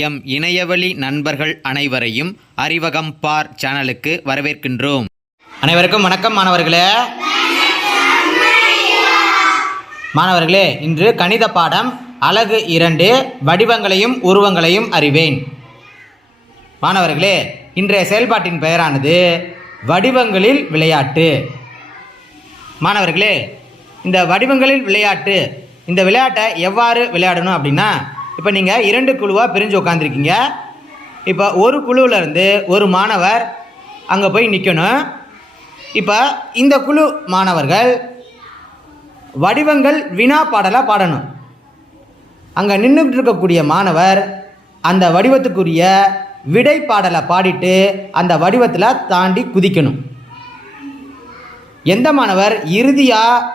M இணையவழி நண்பர்கள் அனைவரையும் அறிவகம் பார் சேனலுக்கு வரவேற்கின்றோம். அனைவருக்கும் வணக்கம் மாணவர்களே. மாணவர்களே இன்று கணித பாடம் அலகு இரண்டு வடிவங்களையும் உருவங்களையும் அறிவேன். மாணவர்களே இன்றைய செயல்பாட்டின் பெயரானது வடிவங்களில் விளையாட்டு. மாணவர்களே இந்த வடிவங்களில் விளையாட்டு இந்த விளையாட்டை எவ்வாறு விளையாடணும் அப்படின்னா இப்போ நீங்கள் இரண்டு குழுவாக பிரிஞ்சு உட்காந்துருக்கீங்க இப்போ ஒரு குழுவில் இருந்து ஒரு மாணவர் அங்கே போய் நிற்கணும் இப்போ இந்த குழு மாணவர்கள் வடிவங்கள் வினா பாடலாக பாடணும். அங்கே நின்றுட்டு இருக்கக்கூடிய மாணவர் அந்த வடிவத்துக்குரிய விடை பாடலை பாடிட்டு அந்த வடிவத்தில் தாண்டி குதிக்கணும். எந்த மாணவர் இறுதியாக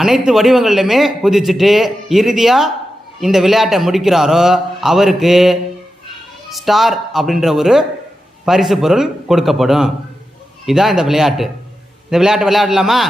அனைத்து வடிவங்கள்லையுமே குதிச்சுட்டு இறுதியாக இந்த விளையாட்டை முடிக்கிறாரோ அவருக்கு ஸ்டார் அப்படின்ற ஒரு பரிசு பொருள் கொடுக்கப்படும். இதுதான் இந்த விளையாட்டு. இந்த விளையாட்டு விளையாடலாமா?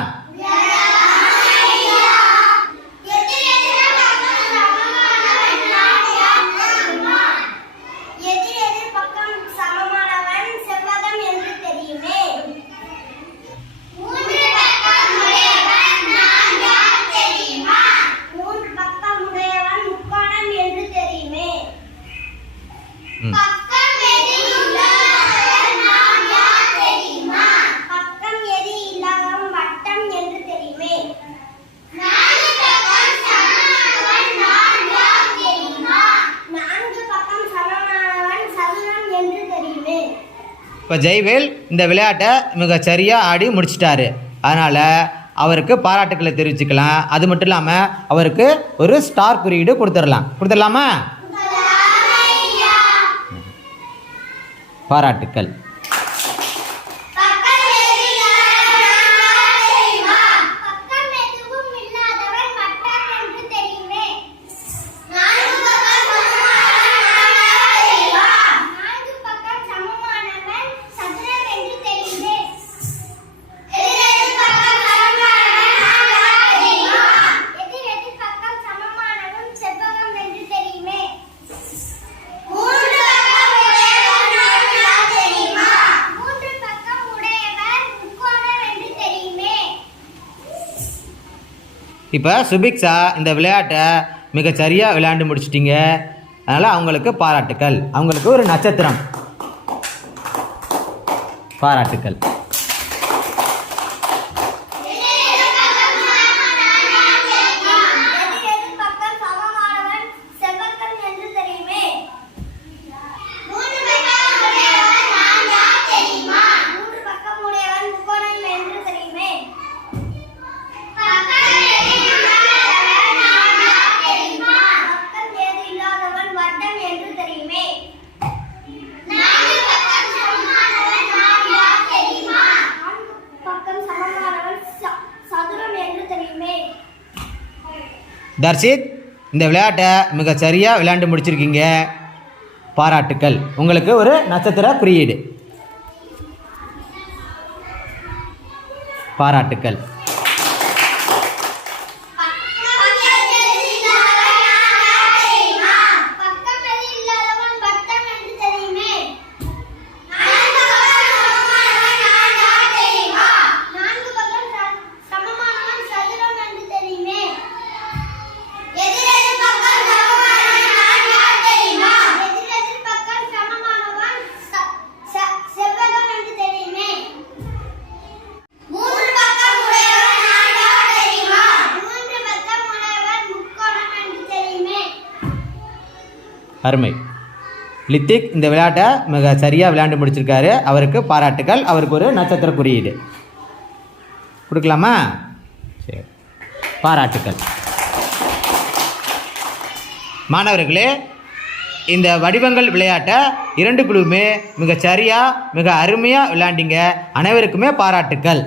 இப்போ ஜெய்வேல் இந்த விளையாட்டை மிக சரியாக ஆடி முடிச்சிட்டாரு. அதனால் அவருக்கு பாராட்டுக்களை தெரிவிச்சுக்கலாம். அது மட்டும் இல்லாமல் அவருக்கு ஒரு ஸ்டார் குறியீடு கொடுத்துடலாம். கொடுத்துடலாமா? பாராட்டுக்கள். இப்போ சுபிக்ஷா இந்த விளையாட்டை மிக சரியாக விளையாண்டு முடிச்சிட்டிங்க. அதனால் அவங்களுக்கு பாராட்டுக்கள். அவங்களுக்கு ஒரு நட்சத்திரம். பாராட்டுக்கள். தர்ஷித் இந்த விளையாட்டை மிக சரியாக விளையாண்டு முடிச்சிருக்கீங்க. பாராட்டுக்கள். உங்களுக்கு ஒரு நட்சத்திர குறியீடு. பாராட்டுக்கள். அருமை. லித்திக் இந்த விளையாட்டை மிக சரியாக விளையாண்டு முடிச்சிருக்காரு. அவருக்கு பாராட்டுக்கள் அவருக்கு ஒரு நட்சத்திர குறியீடு. கொடுக்கலாமா? சரி. பாராட்டுக்கள். மாணவர்களே இந்த வடிவங்கள் விளையாட்டை இரண்டு குழுவுமே மிக சரியாக மிக அருமையாக விளையாண்டிங்க. அனைவருக்குமே பாராட்டுக்கள்.